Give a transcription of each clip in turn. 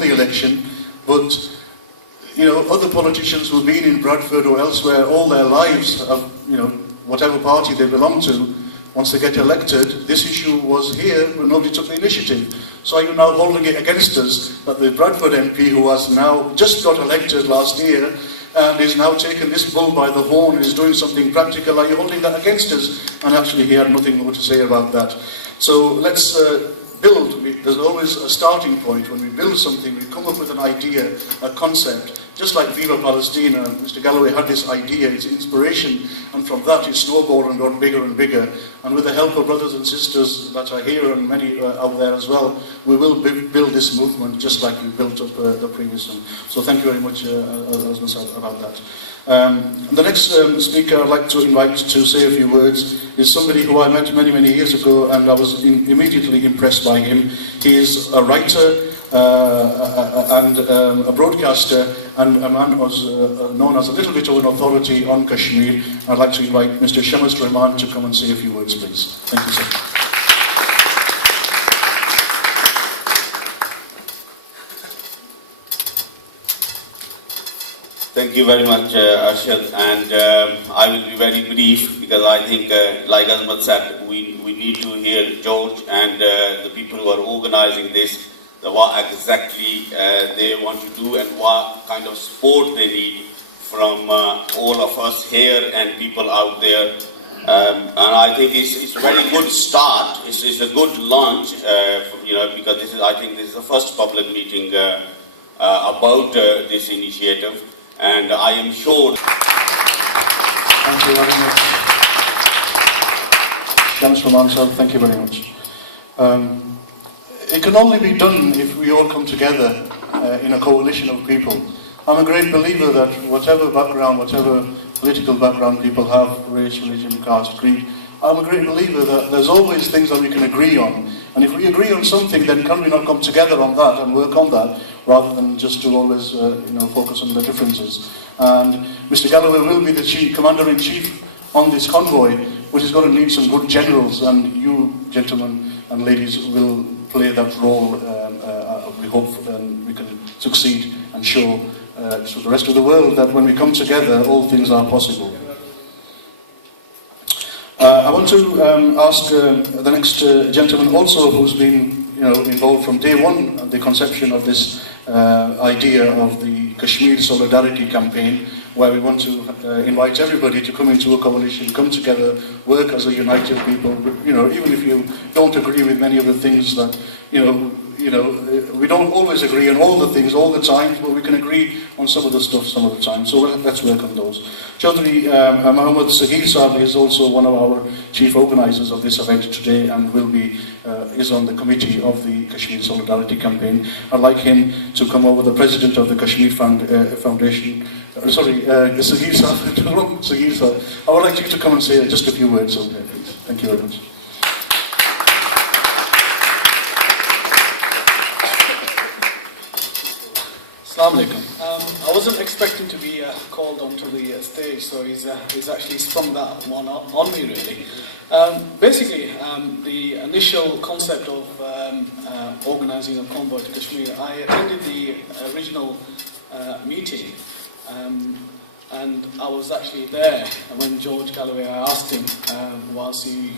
the election, but you know, other politicians who've been in Bradford or elsewhere all their lives, you know, whatever party they belong to, once they get elected, this issue was here, but nobody took the initiative. So are you now holding it against us that the Bradford MP, who has now just got elected last year, and is now taking this bull by the horn and is doing something practical, are you holding that against us? And actually he had nothing more to say about that. So let's build. There's always a starting point. When we build something, we come up with an idea, a concept. Just like Viva Palestina, Mr. Galloway had this idea, it's inspiration, and from that it snowballed and got bigger and bigger. And with the help of brothers and sisters that are here and many out there as well, we will build this movement just like we built up the previous one. So thank you very much, Azram, about that. The next speaker I'd like to invite to say a few words is somebody who I met many, many years ago, and I was immediately impressed by him. He is a writer, and a broadcaster, and a man who was known as a little bit of an authority on Kashmir. I'd like to invite Mr. Rehman to come and say a few words, please. Thank you, sir. Thank you very much, Arshad, and I will be very brief because I think, like Azram said, we need to hear George and the people who are organizing this, what exactly they want to do and what kind of support they need from all of us here and people out there. And I think it's a very good start. It's a good launch, you know, because I think this is the first public meeting about this initiative, and I am sure. Thank you very much. Shams Rahman sir, thank you very much. It can only be done if we all come together in a coalition of people. I'm a great believer that whatever background, whatever political background people have, race, religion, caste, creed, I'm a great believer that there's always things that we can agree on. And if we agree on something, then can we not come together on that and work on that, rather than just to always focus on the differences. And Mr. Galloway will be the Commander-in-Chief on this convoy, which is going to need some good generals, and you, gentlemen and ladies, will play that role. We hope we can succeed and show to the rest of the world that when we come together, all things are possible. I want to ask the next gentleman also, who's been involved from day one at the conception of this idea of the Kashmir Solidarity Campaign, where we want to invite everybody to come into a coalition, come together, work as a united people. Even if you don't agree with many of the things that we don't always agree on all the things all the time, but we can agree on some of the stuff some of the time. So let's work on those. Chaudhry Mohammed Saghir Sahib is also one of our chief organisers of this event today, and is on the committee of the Kashmir Solidarity Campaign. I'd like him to come over, the president of the Kashmir Foundation. Saghir Sahib. I would like you to come and say just a few words on there, please. Thank you very much. Assalamu alaikum. I wasn't expecting to be called onto the stage, so he's actually sprung that one on me, really. Basically, the initial concept of organising a convoy to Kashmir, I attended the original meeting, and I was actually there when George Galloway, I asked him, whilst he,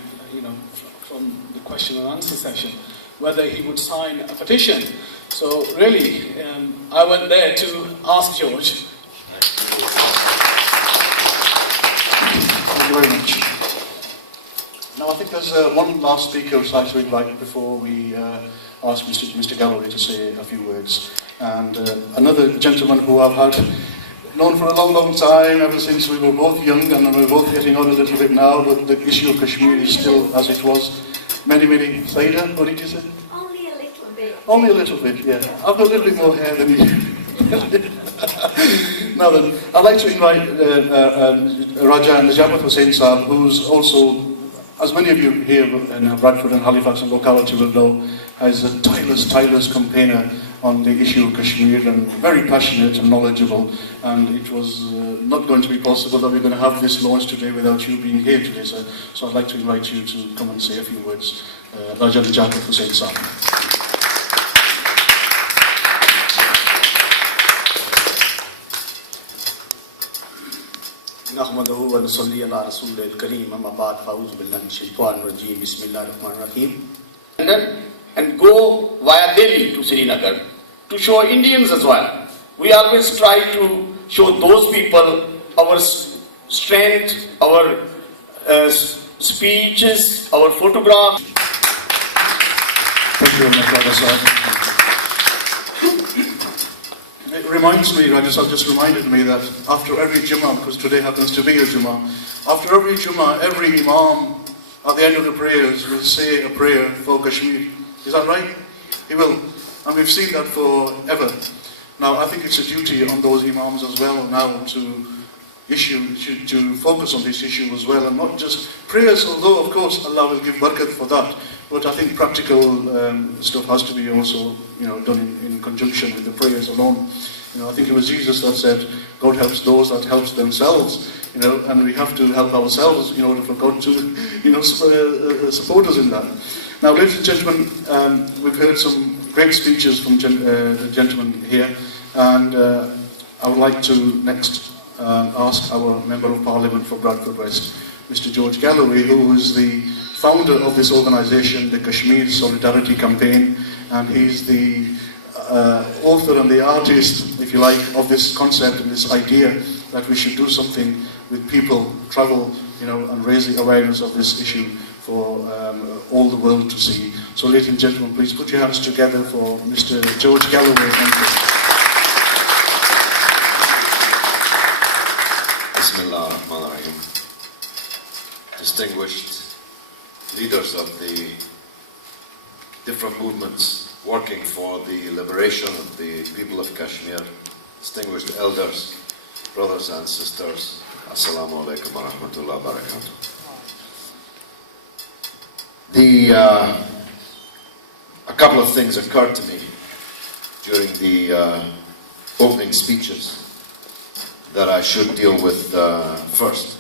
from the question and answer session, whether he would sign a petition. So really, I went there to ask George. Thank you very much. Now I think there's one last speaker I'd like to invite before we ask Mr. Galloway to say a few words. And another gentleman who I've known for a long, long time, ever since we were both young, and we're both getting on a little bit now, but the issue of Kashmir is still as it was. Many, Saida, what did you say? Only a little bit. Only a little bit, yeah. I've got a little bit more hair than you. Now then, I'd like to invite Raja Najamat Hussain Saab, who's also, as many of you here in Bradford and Halifax and locality will know, is a tireless campaigner on the issue of Kashmir, and very passionate and knowledgeable. And it was not going to be possible that we're going to have this launch today without you being here today. So I'd like to invite you to come and say a few words. Raja Najamat Hussain Saab. नहमदहु व नसल्ली अला रसूलिल करीम अम्मा बाद फ़ाऊज़ु बिल्लाहि मिनश शैतानिर रजीम बिस्मिल्लाहिर रहमानिर रहीम. And go via Delhi to Srinagar to show Indians as well. We always try to show those people our strength, our speeches, our photographs. Thank you very much, Raja Sahib. It reminds me, Raja Sahib just reminded me that after every Jummah, because today happens to be a Jummah, after every Jummah, every Imam at the end of the prayers will say a prayer for Kashmir. Is that right? He will. And we've seen that forever. Now, I think it's a duty on those Imams as well now to focus on this issue as well, and not just prayers, although of course Allah will give barakat for that, but I think practical stuff has to be also done in conjunction with the prayers alone. I think it was Jesus that said, God helps those that helps themselves, and we have to help ourselves in order for God to support us in that. Now, ladies and gentlemen, we've heard some great speeches from the gentlemen here, and I would like to next ask our Member of Parliament for Bradford West, Mr. George Galloway, who is the founder of this organisation, the Kashmir Solidarity Campaign, and he's the author and the artist, if you like, of this concept and this idea that we should do something with people, travel, and raise the awareness of this issue for all the world to see. So, ladies and gentlemen, please put your hands together for Mr. George Galloway. Thank you. Bismillah ar-Rahman ar-Rahim. Distinguished leaders of the different movements working for the liberation of the people of Kashmir, distinguished elders, brothers and sisters, Assalamu alaikum wa rahmatullahi wa barakatuh. A couple of things occurred to me during the opening speeches that I should deal with first.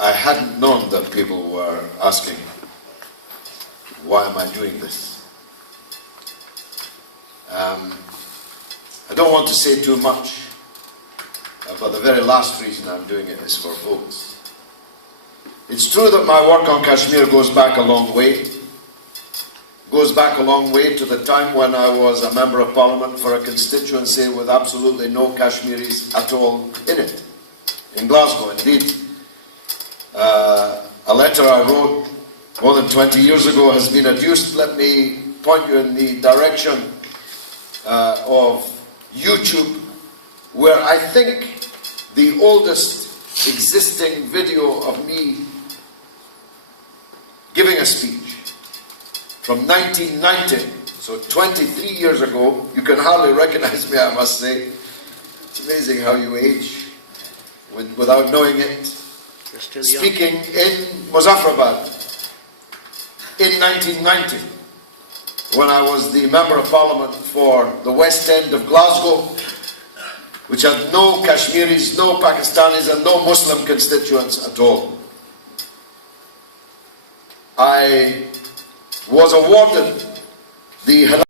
I hadn't known that people were asking, why am I doing this? I don't want to say too much, but the very last reason I'm doing it is for votes. It's true that my work on Kashmir goes back a long way. Goes back a long way to the time when I was a Member of Parliament for a constituency with absolutely no Kashmiris at all in it, in Glasgow. Indeed, a letter I wrote more than 20 years ago has been adduced. Let me point you in the direction of YouTube, where I think the oldest existing video of me giving a speech from 1990, so 23 years ago. You can hardly recognize me, I must say. It's amazing how you age without knowing it. Speaking in Muzaffarabad in 1990, when I was the Member of Parliament for the West End of Glasgow, which had no Kashmiris, no Pakistanis and no Muslim constituents at all. I was awarded the